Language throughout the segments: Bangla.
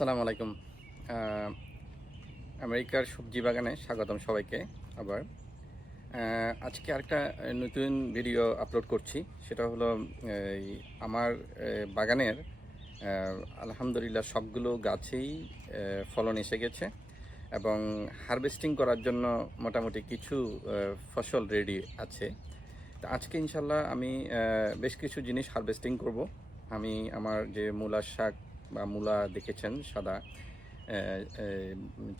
আসসালামু আলাইকুম। আমেরিকার সবজি বাগানে স্বাগতম সবাইকে আবার। আজকে আরেকটা নতুন ভিডিও আপলোড করছি। সেটা হলো আমার বাগানের আলহামদুলিল্লাহ সবগুলো গাছেই ফলন এসে গেছে এবং হারভেস্টিং করার জন্য মোটামুটি কিছু ফসল রেডি আছে। তো আজকে ইনশাল্লাহ আমি বেশ কিছু জিনিস হারভেস্টিং করব। আমি আমার যে মূলার শাক বা মূলা দেখেছেন, সাদা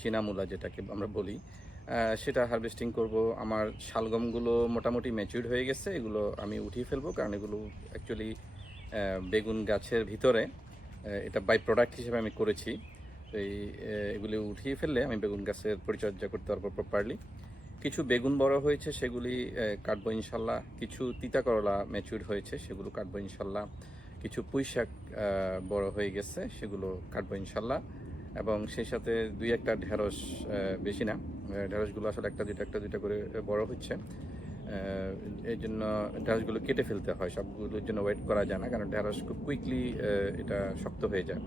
চীনা মূলা যেটাকে আমরা বলি সেটা হারভেস্টিং করব। আমার শালগমগুলো মোটামুটি ম্যাচিউর হয়ে গেছে, এগুলো আমি উঠিয়ে ফেলব কারণ এগুলো অ্যাকচুয়ালি বেগুন গাছের ভিতরে এটা বাই প্রোডাক্ট হিসেবে আমি করেছি। এই এগুলি উঠিয়ে ফেললে আমি বেগুন গাছের পরিচর্যা করতে পারব প্রপারলি কিছু বেগুন বড় হয়েছে, সেগুলি কাটবো ইনশাল্লাহ। কিছু তিতা করলা ম্যাচিউর হয়েছে, সেগুলো কাটবো ইনশাল্লাহ। কিছু পুঁই শাক বড় হয়ে গেছে, সেগুলো কাটবো ইনশাল্লাহ এবং সেই সাথে দুই একটা ঢেঁড়স বেশি না। ঢেঁড়সগুলো আসলে একটা দুইটা একটা দুইটা করে বড় হচ্ছে। এই জন্য ঢেঁড়সগুলো কেটে ফেলতে হয়। সবগুলোর জন্য ওয়েট করা যায় না, কারণ ঢেঁড়স খুব কুইকলি এটা শক্ত হয়ে যায়।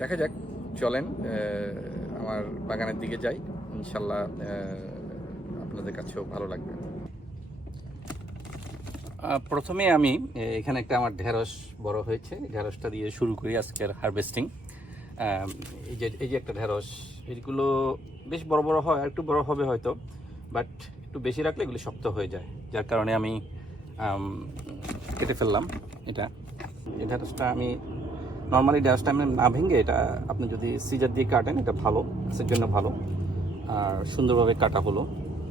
দেখা যাক, চলেন আমার বাগানের দিকে যাই। ইনশাল্লাহ আপনাদের কাছেও ভালো লাগবে। প্রথমে আমি এখানে একটা আমার ঢেঁড়স বড় হয়েছে। ঢেঁড়সটা দিয়ে শুরু করি আজকের হারভেস্টিং এই যে এই যে একটা ঢেঁড়স এইগুলো বেশ বড় বড় হয়, একটু বড় হবে হয়তো বাট একটু বেশি রাখলে এগুলো শক্ত হয়ে যায়। যার কারণে আমি কেটে ফেললাম এটা। এই ঢেঁড়সটা আমি নর্মালি ঢেঁড়সটা আমি না ভেঙে এটা আপনি যদি সিজার দিয়ে কাটেন, এটা ভালো, গাছের জন্য ভালো। আর সুন্দরভাবে কাটা হলো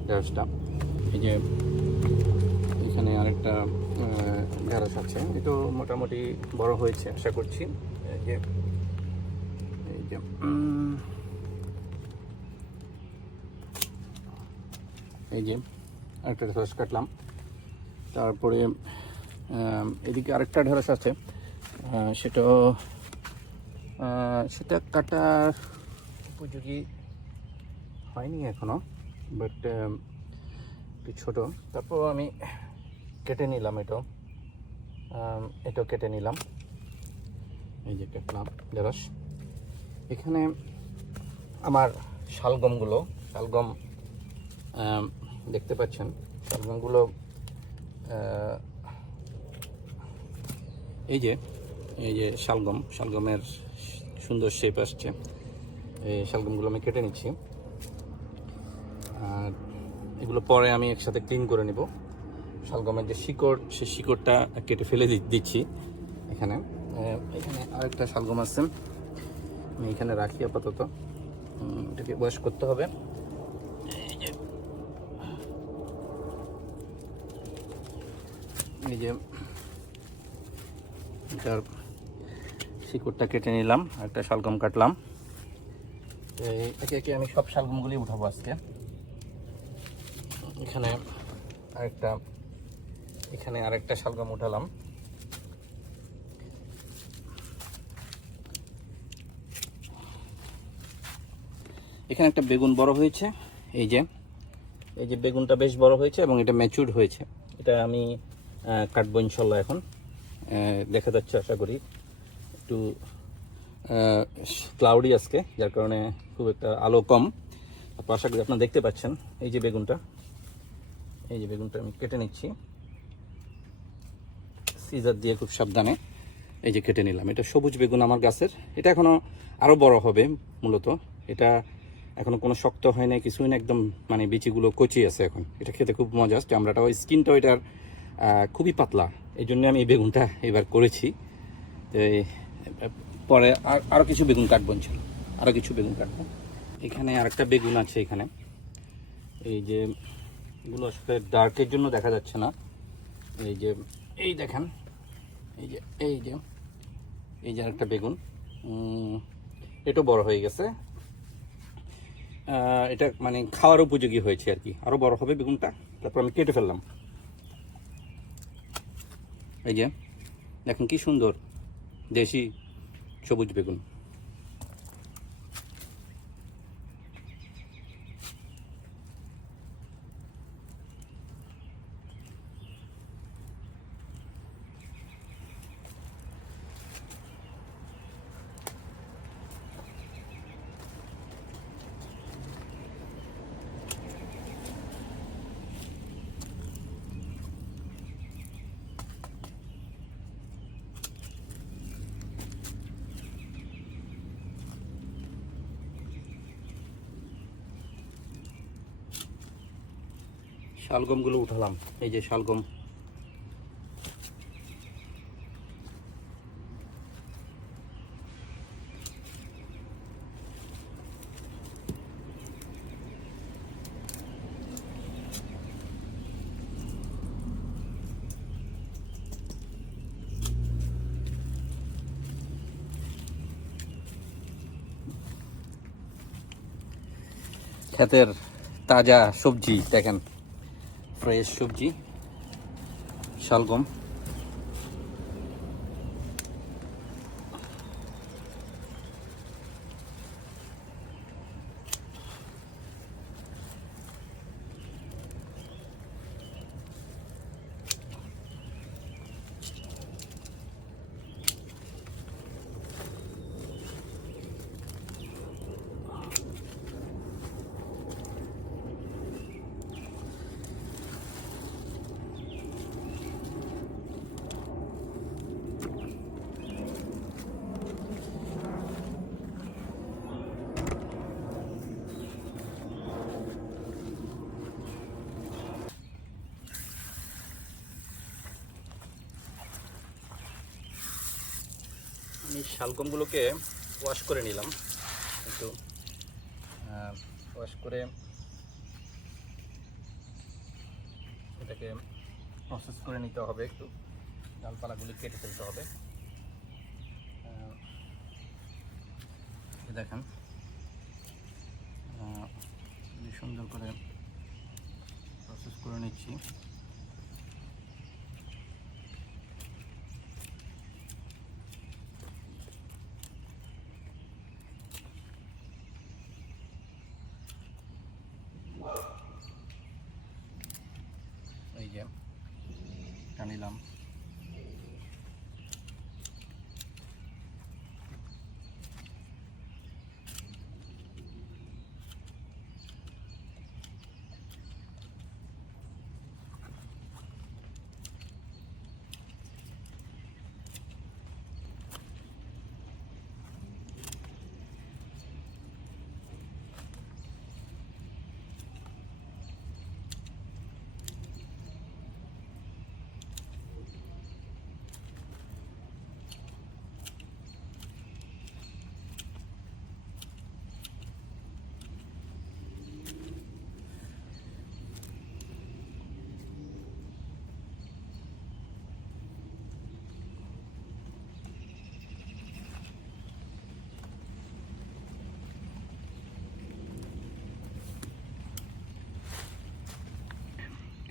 ঢেঁড়সটা। এই যে আরেকটা ঢেঁড়স আছে। এটাও মোটামুটি বড় হয়েছে, আশা করছি। যে, এই যে এই যে, আরেকটা ঢেঁড়স কাটলাম। তারপরে এদিকে আরেকটা ঢেঁড়স আছে। সেটা সেটা কাটার উপযোগী হয়নি এখনও, বাট একটু ছোটো। তারপর আমি কেটে নিলাম এটাও। এটাও কেটে নিলাম। এই যে কাটলাম, ঢেঁড়স। এখানে আমার শালগমগুলো, শালগম দেখতে পাচ্ছেন, শালগমগুলো এই যে এই যে শালগম, শালগমের সুন্দর শেপ আসছে। এই শালগমগুলো আমি কেটে নিচ্ছি। আর এগুলো পরে আমি একসাথে ক্লিন করে নিব। শালগমের যে শিকড়, সেই শিকড়টা কেটে ফেলে দিচ্ছি এখানে। এখানে আরেকটা শালগম আছে। আমি এখানে রাখি আপাতত। এটাকে বয়স করতে হবে। এই যে। এটার শিকড়টা কেটে নিলাম একটা শালগম কাটলাম। একে একে আমি সব শালগমগুলি উঠাবো আজকে। এখানে আরেকটা এখানে আরেকটা শালগম উঠালাম। এখানে একটা বেগুন বড় হয়েছে, এই যে এই যে বেগুনটা বেশ বড় হয়েছে এবং এটা ম্যাচুর হয়েছে। এটা আমি কাটবো ইনশাল্লাহ এখন। দেখা যাচ্ছে, আশা করি। একটু ক্লাউডি আজকে, যার কারণে খুব একটা আলো কম। আশা করি আপনারা দেখতে পাচ্ছেন, এই যে বেগুনটা। এই যে বেগুনটা আমি কেটে নিচ্ছি। সিজার দিয়ে খুব সাবধানে এই যে কেটে নিলাম। এটা সবুজ বেগুন আমার গাছের। এটা এখনও আরও বড় হবে মূলত। এটা এখনও কোনো শক্ত হয় না কিছুই না একদম মানে বিচিগুলো কচি আছে এখন। এটা খেতে খুব মজা চামড়াটা ওই স্কিনটাও এটার খুবই পাতলা। এই জন্য আমি এই বেগুনটা এবার করেছি। পরে আর আরও কিছু বেগুন কাটবো ছিল আরও কিছু বেগুন কাটবো। এখানে আরেকটা বেগুন আছে এখানে। এই যে, এগুলো আসলে ডার্কের জন্য দেখা যাচ্ছে না। এই যে, এই দেখেন এই যে এই যে এই যে আরেকটা বেগুন। এটা বড় হয়ে গেছে। এটা মানে খাওয়ার উপযোগী হয়েছে আর কি। আরও বড় হবে বেগুনটা, তারপর আমি কেটে ফেললাম। এই যে, দেখুন কি সুন্দর দেশি সবুজ বেগুন। শালগমগুলো উঠালাম। এই যে শালগম। ক্ষেতের তাজা সবজি দেখেন। ফ্রেশ সবজি শালগম। আমি শালগমগুলোকে ওয়াশ করে নিলাম। একটু ওয়াশ করে এটাকে প্রসেস করে নিতে হবে একটু। ডালপালাগুলি কেটে ফেলতে হবে। দেখেন। সুন্দর করে প্রসেস করে নিচ্ছি এই যে এটা নিলাম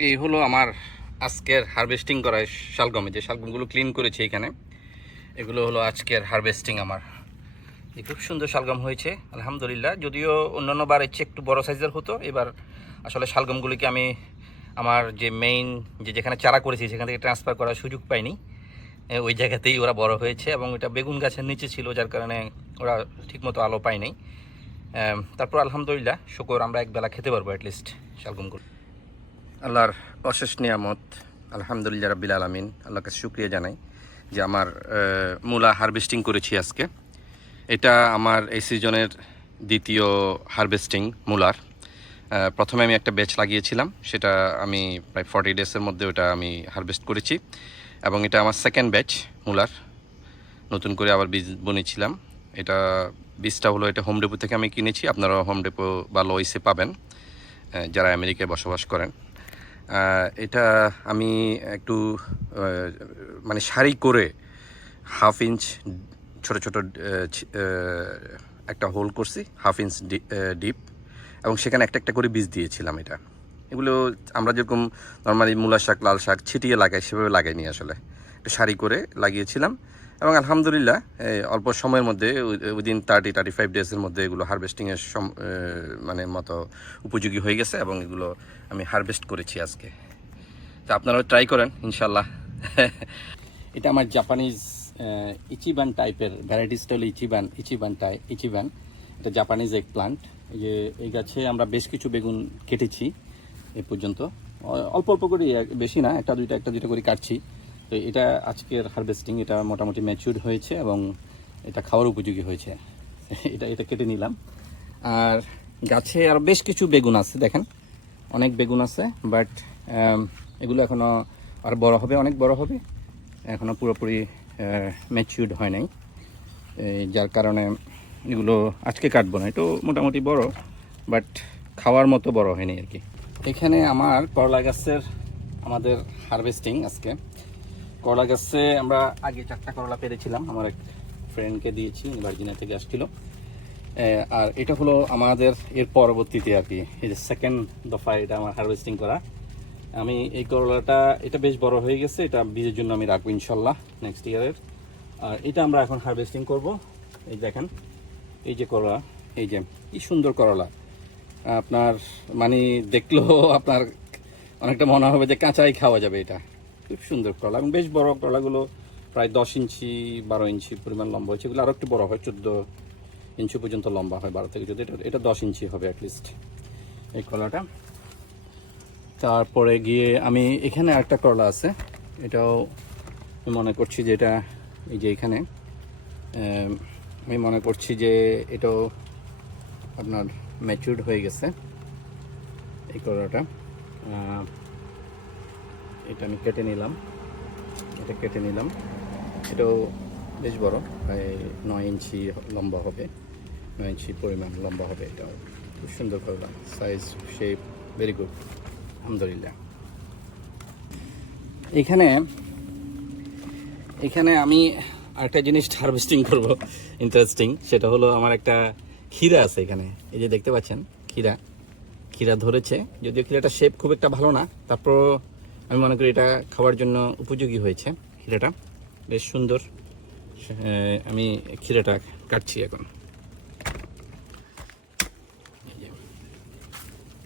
এই হলো আমার আজকের হারভেস্টিং করা শালগমে। যে শালগমগুলো ক্লিন করেছি এখানে, এগুলো হলো আজকের হারভেস্টিং আমার। খুব সুন্দর শালগম হয়েছে, আলহামদুলিল্লাহ। যদিও অন্যান্য বার ইচ্ছে একটু বড় সাইজের হতো, এবার আসলে শালগমগুলিকে আমি আমার যে মেইন যে যেখানে চারা করেছি, সেখান থেকে ট্রান্সফার করার সুযোগ পাইনি। ওই জায়গাতেই ওরা বড় হয়েছে এবং এটা বেগুন গাছের নিচে ছিল, যার কারণে ওরা ঠিকমতো আলো পায়নি তারপর আলহামদুলিল্লাহ, শুকর, আমরা একবেলা খেতে পারব অ্যাটলিস্ট শালগমগুলো। আল্লাহর অশেষ নিয়ামত, আলহামদুলিল্লাহ রাব্বিল আলমিন, আল্লাহর কাছে শুক্রিয়া জানাই যে আমার মূলা হারভেস্টিং করেছি আজকে। এটা আমার এই সিজনের দ্বিতীয় হারভেস্টিং মূলার। প্রথমে আমি একটা ব্যাচ লাগিয়েছিলাম, সেটা আমি প্রায় ফর্টি ডেজের মধ্যে ওটা আমি হারভেস্ট করেছি। এবং এটা আমার সেকেন্ড ব্যাচ মূলার। নতুন করে আবার বীজ বুনেছিলাম। এটা বীজটা হলো এটা হোম ডেপো থেকে আমি কিনেছি। আপনারা হোম ডেপো বা লইসে পাবেন যারা আমেরিকায় বসবাস করেন। এটা আমি একটু মানে শাড়ি করে হাফ ইঞ্চ ছোট ছোট একটা হোল করছি, হাফ ইঞ্চ ডিপ, এবং সেখানে একটা একটা করে বীজ দিয়েছিলাম এটা। এগুলো আমরা যেরকম নর্মালি মূলা শাক, লাল শাক ছিটিয়ে লাগাই, সেভাবে লাগাইনি আসলে। একটু শাড়ি করে লাগিয়েছিলাম এবং আলহামদুলিল্লাহ অল্প সময়ের মধ্যে উইদিন থার্টি থার্টি ফাইভ ডেজের মধ্যে এগুলো হারভেস্টিংয়ের মানে মতো উপযোগী হয়ে গেছে এবং এগুলো আমি হারভেস্ট করেছি আজকে। তা আপনারাও ট্রাই করেন ইনশাল্লাহ এটা আমার জাপানিজ ইচিবান টাইপের ভ্যারাইটিসটা হলো ইচিবান ইচিবান টাই ইচিবান এটা জাপানিজ এক প্লান্ট যে, এই গাছে আমরা বেশ কিছু বেগুন কেটেছি এ পর্যন্ত। অল্প অল্প করে বেশি না, একটা দুইটা একটা দুইটা করে কাটছি। তো এটা আজকের হারভেস্টিং এটা মোটামুটি ম্যাচিউর হয়েছে এবং এটা খাওয়ার উপযোগী হয়েছে। এটা এটা কেটে নিলাম। আর গাছে আর বেশ কিছু বেগুন আছে, দেখেন। অনেক বেগুন আছে বাট এগুলো এখনও আর বড় হবে, অনেক বড় হবে। এখনও পুরোপুরি ম্যাচিউর্ড হয় নাই। যার কারণে এগুলো আজকে কাটবো না। একটু মোটামুটি বড় বাট খাওয়ার মতো বড় হয়নি আর কি। এখানে আমার করলা গাছের আমাদের হারভেস্টিং আজকে। করলা গাছে, আমরা আগে চারটা করলা পেরেছিলাম, আমার এক ফ্রেন্ডকে দিয়েছি ভার্জিনিয়া থেকে আসছিল। আর এটা হলো আমাদের এর পরবর্তীতে আর কি, এই যে সেকেন্ড দফা এটা আমার হারভেস্টিং করা। আমি এই করলাটা, এটা বেশ বড় হয়ে গেছে, এটা বীজের জন্য আমি রাখব ইনশাল্লাহ নেক্সট ইয়ারের আর এটা আমরা এখন হারভেস্টিং করব, এই দেখেন, এই যে করলা, এই যে, কি সুন্দর করলা। আপনার মানে দেখলেও আপনার অনেকটা মনে হবে যে কাঁচাই খাওয়া যাবে এটা। খুব সুন্দর করলা এবং বেশ বড় করলাগুলো প্রায় দশ ইঞ্চি বারো ইঞ্চি পরিমাণ লম্বা হয়েছে। এগুলো আরও একটু বড় হয় চোদ্দ ইঞ্চি পর্যন্ত লম্বা হয় বারো থেকে যদি এটা এটা দশ ইঞ্চি হবে অ্যাটলিস্ট এই কলাটা। তারপরে গিয়ে আমি এখানে আরেকটা করলা আছে এটাও মনে করছি যে এটা এই যে এখানে আমি মনে করছি যে এটাও আপনার ম্যাচিউর্ড হয়ে গেছে এই করলাটা আহ, এটা আমি কেটে নিলাম। এটা কেটে নিলাম। এটাও বেশ বড়, প্রায় নয় ইঞ্চি লম্বা হবে। নয় ইঞ্চি পরিমাণ লম্বা হবে এটাও। খুব সুন্দর করলাম। সাইজ শেপ ভেরি গুড আলহামদুলিল্লাহ। এখানে এখানে আমি আরেকটা জিনিস হারভেস্টিং করব। ইন্টারেস্টিং সেটা হলো আমার একটা ক্ষীরা আছে এখানে। এই যে দেখতে পাচ্ছেন, ক্ষীরা। ক্ষীরা ধরেছে। যদিও ক্ষীরাটা শেপ খুব একটা ভালো না তারপর আমি মনে করি এটা খাওয়ার জন্য উপযোগী হয়েছে ক্ষীরাটা। বেশ সুন্দর। আমি ক্ষীরাটা কাটছি এখন।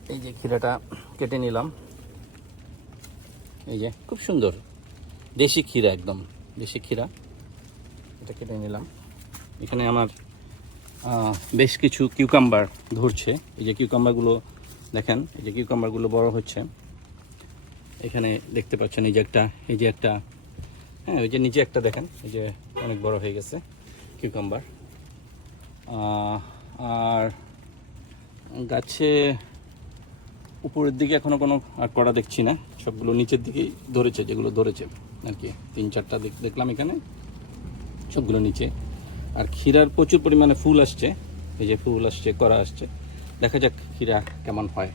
এই যে- ক্ষীরাটা কেটে নিলাম। এই যে, খুব সুন্দর। দেশি ক্ষীরা একদম, দেশি ক্ষীরা। এটা কেটে নিলাম। এখানে আমার বেশ কিছু কিউকাম্বার ধরছে। এই যে কিউকাম্বারগুলো দেখেন, এই যে কিউকাম্বারগুলো বড় হচ্ছে। এখানে দেখতে পাচ্ছেন এই যে একটা, এই যে একটা হ্যাঁ ওই যে নিচে একটা দেখেন, এই যে অনেক বড় হয়ে গেছে কিউকাম্বার আর গাছে উপরের দিকে এখনও কোনো আর কড়া দেখছি না, সবগুলো নিচের দিকেই ধরেছে, যেগুলো ধরেছে আর কি, তিন চারটা দেখ- দেখলাম এখানে, সবগুলো নিচে। আর ক্ষীরার প্রচুর পরিমাণে ফুল আসছে, এই যে ফুল আসছে করা আসছে, দেখা যাক ক্ষীরা কেমন হয়।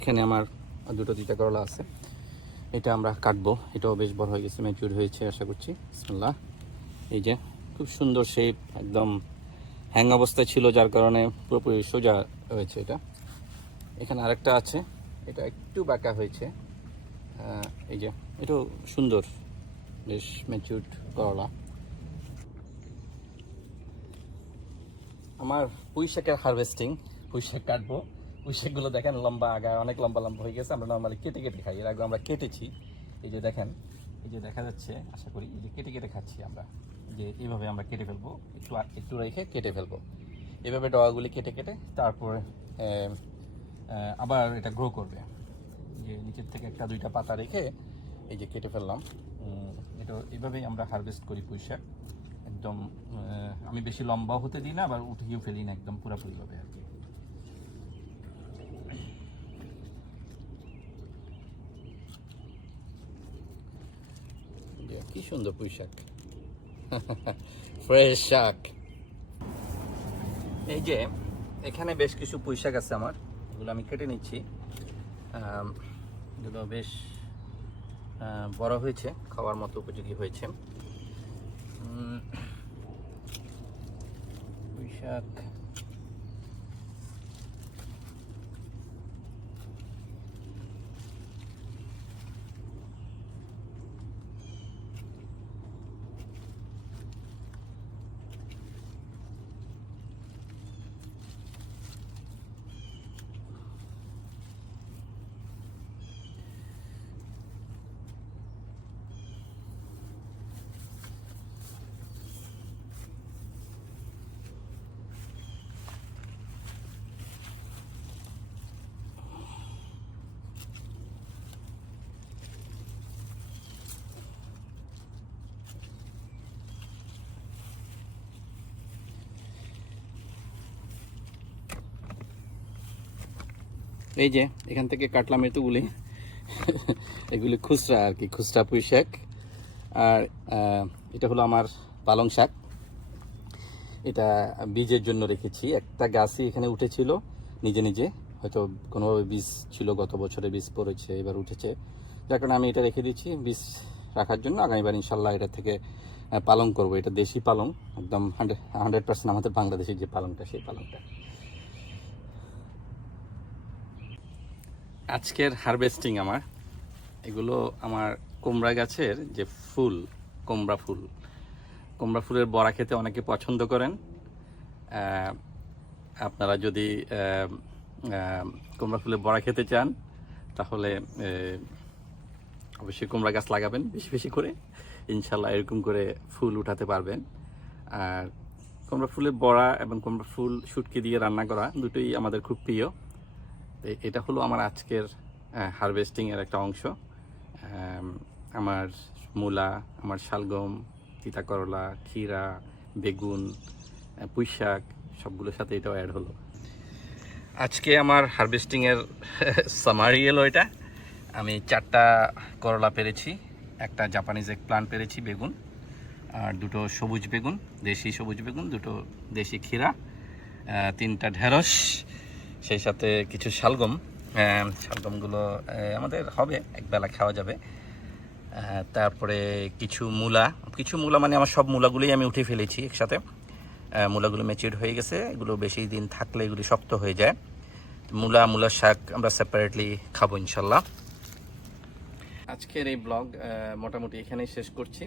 এখানে আমার দুটো তিনটা করলা আছে। এটা আমরা কাটবো। এটাও বেশ বড় হয়ে গেছে ম্যাচিউর হয়েছে, আশা করছি। বিসমিল্লাহ। এই যে, খুব সুন্দর শেপ একদম হ্যাং অবস্থায় ছিল, যার কারণে পুরোপুরি সোজা হয়েছে এটা। এখানে আরেকটা আছে, এটা একটু বাঁকা হয়েছে। এই যে, এটাও সুন্দর, বেশ ম্যাচিউড করলা। আমার পুঁই শাকের হারভেস্টিং পুঁই শাক কাটবো। পুঁই শাকগুলো দেখেন, লম্বা আগা অনেক লম্বা লম্বা হয়ে গেছে, আমরা নর্মালি কেটে কেটে খাই। এর আগে আমরা কেটেছি। এই যে দেখেন, এই যে দেখা যাচ্ছে, আশা করি এই যে কেটে কেটে খাচ্ছি আমরা, যে এইভাবে আমরা কেটে ফেলব, একটু একটু রেখে কেটে ফেলব। এভাবে ডগাগুলি কেটে কেটে তারপরে আবার এটা গ্রো করবে। যে নিচের থেকে একটা দুইটা পাতা রেখে এই যে কেটে ফেললাম। এটা এইভাবেই আমরা হারভেস্ট করি পুঁই শাক একদম আমি বেশি লম্বা হতে দিই না, আবার উঠিয়েও ফেলি না, একদম পুরাপুরিভাবে আর কি যে, কি সুন্দর পুঁই শাক ফ্রেশ শাক। এই যে এখানে বেশ কিছু পুঁই শাক আছে আমার এগুলো আমি কেটে নিচ্ছি। এগুলো বেশ বড় হয়েছে খাওয়ার মতো উপযোগী হয়েছে। উম, পুঁই শাক এই যে, এখান থেকে কাটলাম এতগুলি। এগুলি খুচরা আর কি, খুচরা পুঁই শাক। আর এটা হলো আমার পালং শাক। এটা বীজের জন্য রেখেছি। একটা গাছই এখানে উঠেছিল, নিজে নিজে। হয়তো কোনোভাবে বীজ ছিল, গত বছরে বীজ পড়েছে, এবার উঠেছে। যার কারণে আমি এটা রেখে দিচ্ছি বীজ রাখার জন্য। আগামীবার ইনশাল্লাহ এটা থেকে পালং করব। এটা দেশি পালং, একদম হান্ড্রেড হান্ড্রেড পার্সেন্ট আমাদের বাংলাদেশের যে পালংটা, সেই পালংটা। আজকের হারভেস্টিং আমার, এগুলো আমার কুমড়া গাছের যে ফুল, কুমড়া ফুল। কুমড়া ফুলের বড়া খেতে অনেকে পছন্দ করেন। আপনারা যদি কুমড়া ফুলের বড়া খেতে চান, তাহলে অবশ্যই কুমড়া গাছ লাগাবেন বেশি বেশি করে। ইনশাল্লাহ এরকম করে ফুল উঠাতে পারবেন। আর কুমড়া ফুলের বড়া এবং কুমড়া ফুল শুটকি দিয়ে রান্না করা দুটোই আমাদের খুব প্রিয়। এটা হলো আমার আজকের হারভেস্টিং এর একটা অংশ। আমার মূলা, আমার শালগম তিতা করলা ক্ষীরা, বেগুন পুঁই শাক সবগুলোর সাথে এটাও অ্যাড হলো। আজকে আমার হারভেস্টিং এর সামারি এলো এটা। আমি চারটা করলা পেরেছি, একটা জাপানিজ এক প্লান্ট পেরেছি, বেগুন, আর দুটো সবুজ বেগুন, দেশি সবুজ বেগুন, দুটো দেশি ক্ষীরা তিনটা ঢেঁড়স সেই সাথে কিছু শালগম শালগমগুলো আমাদের হবে, একবেলা খাওয়া যাবে। তারপরে কিছু মূলা কিছু মূলা মানে আমার সব মূলাগুলোই আমি উঠে ফেলেছি একসাথে। মূলাগুলো ম্যাচিউর হয়ে গেছে, এগুলো বেশি দিন থাকলে এগুলি শক্ত হয়ে যায়। মূলা মূলার শাক আমরা সেপারেটলি খাব ইনশাল্লাহ। আজকের এই ব্লগ মোটামুটি এখানেই শেষ করছি।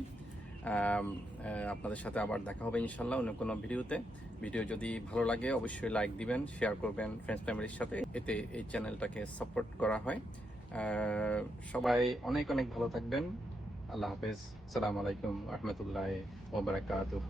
আপনাদের সাথে আবার দেখা হবে ইনশাল্লাহ অন্য কোনো ভিডিওতে। ভিডিও যদি ভালো লাগে, অবশ্যই লাইক দিবেন, শেয়ার করবেন ফ্রেন্ডস ফ্যামিলির সাথে। এতে এই চ্যানেলটাকে সাপোর্ট করা হয়। সবাই অনেক অনেক ভালো থাকবেন। আল্লাহ হাফেজ। সালাম আলাইকুম রহমতুল্লাহ ওবরাকাতুহ